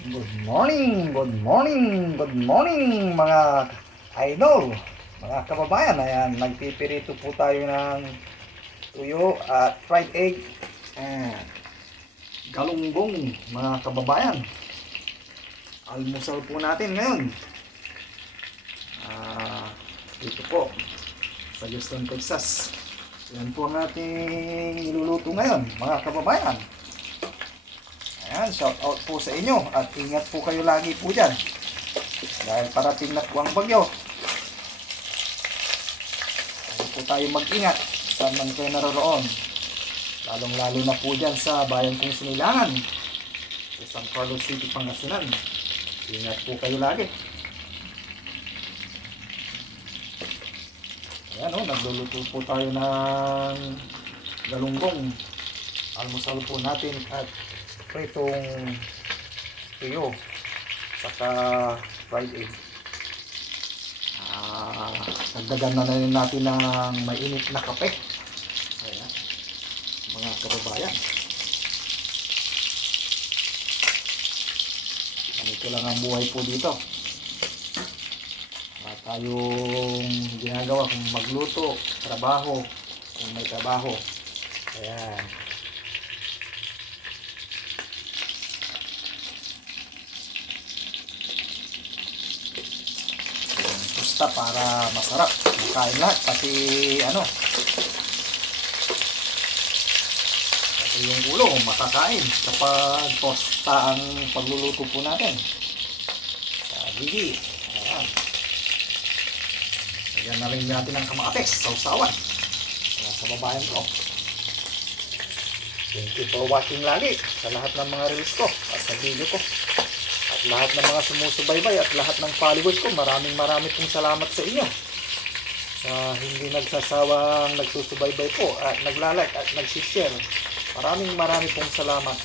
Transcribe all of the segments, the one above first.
Good morning, good morning mga idol, mga kababayan. Ayan, nagpipirito po tayo ng tuyo at fried egg. Galunggong mga kababayan. Almusal po natin ngayon. Dito po sa Houston, Texas. Yan po ang ating niluluto ngayon mga kababayan. Ayan, shout out po sa inyo at ingat po kayo lagi po dyan dahil parating na po ang bagyo. Ayaw po tayo mag-ingat saan man kayo naroroon, lalong lalo na po dyan sa bayan kong Sinilangan sa San Carlos City, Pangasinan. Ingat po kayo lagi. Ayan o, nagluluto po tayo ng galunggong. Almusal po natin at pritong tuyo saka fried egg. Dagdagan na rin natin ng mainit na kape. Ayan, mga kababayan, ganito lang ang buhay po dito. Wala tayong ginagawa kung magluto, trabaho kung may trabaho. Ayan, para masarap makain lahat, pati yung ulo makakain kapag tosta ang pagluluto po natin sa gigi. Ayan, lagyan na rin natin ng kamatis, sausawan sa babayan ko. Thank you for watching lagi sa lahat ng mga reels ko at sa video ko. Lahat ng mga sumusubaybay at lahat ng followers ko, maraming pong salamat sa inyo. Hindi nagsasawang nagsusubaybay po at naglalike at nagsishare. Maraming pong salamat.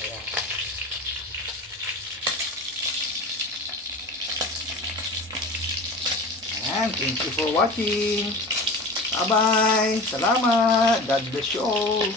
Ayan. And thank you for watching. Bye bye. Salamat. God bless you all.